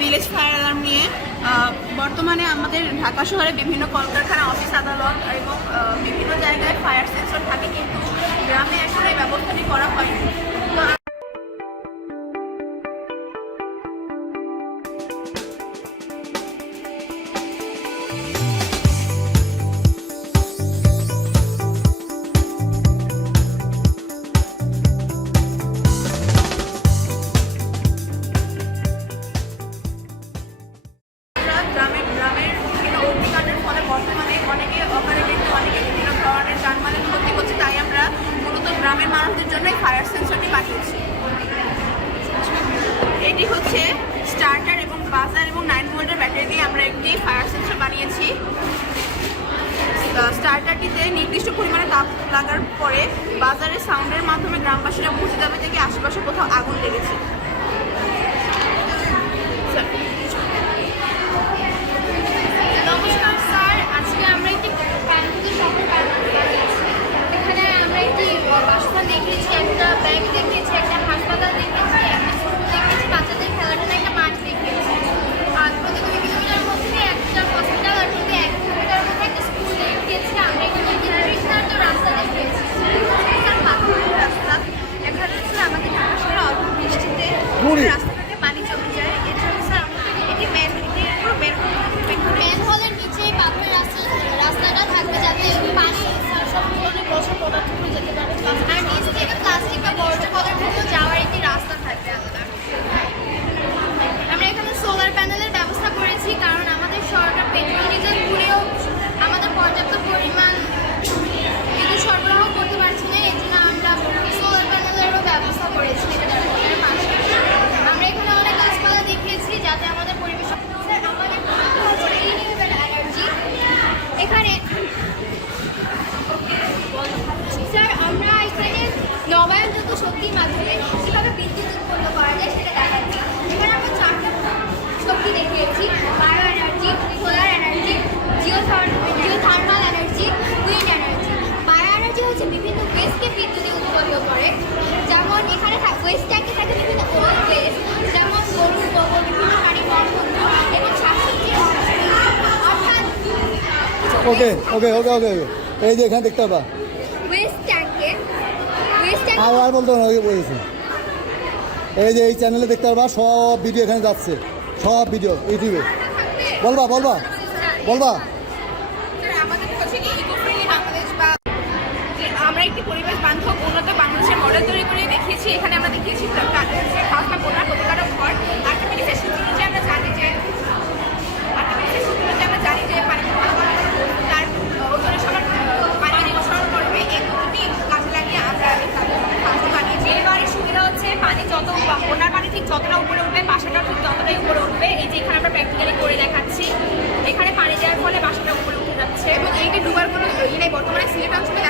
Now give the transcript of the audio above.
Village fire alarm নিয়ে বর্তমানে আমাদের ঢাকা শহরে বিভিন্ন কলকারখানা, অফিস আদালত এবং বিভিন্ন জায়গায় ফায়ার সেন্সর থাকে, কিন্তু গ্রামে এখন এই ব্যবস্থাটি করা হয়নি। এটি হচ্ছে স্টার্টার এবং বাজার এবং নাইন ভোল্টের ব্যাটারি দিয়ে আমরা একটি ফায়ার সেন্সার বানিয়েছি। স্টার্টারটিতে নির্দিষ্ট পরিমাণে তাপ লাগার পরে বাজারের সাউন্ডের মাধ্যমে গ্রামবাসীরা বুঝে যাবে থেকে আশেপাশে কোথাও আগুন লেগেছে স্যার নমস্কার স্যার আজকে আমরা একটি কানপুর শহর বানিয়েছি এখানে আমরা একটি বাসস্থান দেখিয়েছি একটা ব্যাংক দেখিয়েছি একটা হাসপাতাল দেখিয়েছি একটা স্কুল দেখিয়েছি বাচ্চাদের খেলার জন্য একটা মাঠ দেখিয়েছি আর প্রতি দুই কিলোমিটার মধ্যে একটা হসপিটাল আর প্রতি এক কিলোমিটার মধ্যে একটা স্কুল দেখিয়েছি আমরা এখানে ইন্টারন্যাশনাল তো রাস্তা দেখিয়েছি স্যার পাথরের রাস্তা এখানে হচ্ছে আমাদের ঢাকা শহরে অল্প বুড়ি। রাস্তাঘাটে পানি জমে যায়। এর জন্য স্যার আমাদের এটি মেন পুরো বের মেন হলের নিচে পাথরের রাস্তা রাস্তাটা থাকবে যাতে পানি সব ধরনের বসে পদার্থগুলো যেতে পারে। আর নিচ থেকে প্লাস্টিক বা বর্জ্য পদার্থগুলো যাওয়ার একটি রাস্তা থাকবে আলাদা আমরা এখানে সোলার প্যানেলের ব্যবস্থা করেছি কারণ আমাদের সরকার পেট্রোল ডিজেল পুড়েও আমাদের পর্যাপ্ত পরিমাণ বিদ্যুৎ সরবরাহ করতে পারছি না এই জন্য আমরা সোলার প্যানেলেরও ব্যবস্থা করেছি এটার এর পাশাপাশি আমরা এখানে অনেক গাছপালা দেখিয়েছি যাতে আমাদের পরিবেশ স্যার আমাদের প্রধান হচ্ছে রিনিউয়েবল এনার্জি এখানে স্যার আমরা এখানে নবায়নযোগ্য শক্তির মাধ্যমে কীভাবে বিদ্যুৎ উৎপন্ন করা যায় সেটা দেখাচ্ছি এখানে আমরা চারটা শক্তি দেখিয়েছি bio energy solar energy geo geo thermal energy wind energy bio energy হচ্ছে বিভিন্ন ওয়েস্টকে বিদ্যুতে উৎপন্ন করে। যেমন এখানে ওয়েস্ট ট্যাঙ্কে থাকে বিভিন্ন ওল্ড ওয়েস্ট যেমন গরুর গোবর, বিভিন্ন প্রাণীর মলমূত্র এবং ওকে ওকে ওকে ওকে এই যে এখানে দেখতে পাবা ওয়েস্ট ট্যাঙ্কে ওয়েস্ট ট্যাঙ্ক আর বলতে বলেছি এই যে এই চ্যানেলে দেখতে পারবা, সব ভিডিও এখানে যাচ্ছে। সব ভিডিও ইউটিউবে বলবা বলবা বলবা। আমরা একটি পরিবেশ বান্ধব, উন্নত বাংলাদেশের মডেল তৈরি করে দেখিয়েছি, এখানে আমরা দেখিয়েছি পাঁচটা বোনার প্রতিকারক ঘর আর্টিফিশিয়াল সূত্র যে আমরা জানি যে আর্টিফিশিয়াল সূত্র যে আমরা জানি যে পানি তার ওজনের সমান পানি নিঃসরণ করবে এই দুটি কাজে লাগিয়ে আমরা এই কাজটি বানিয়েছি এবারের সুবিধা হচ্ছে পানি যত ওনার পানি ঠিক যতটা উপরে উঠবে বাসাটাও ঠিক ততটাই উপরে উঠবে এই যে এখানে আমরা প্র্যাকটিক্যালি করে দেখাচ্ছি। এখানে পানি দেওয়ার ফলে বাসাটা উপরে উঠে যাচ্ছে এবং এইটা ডুবার কোনো ই নেই বর্তমানে সিলেট অঞ্চলে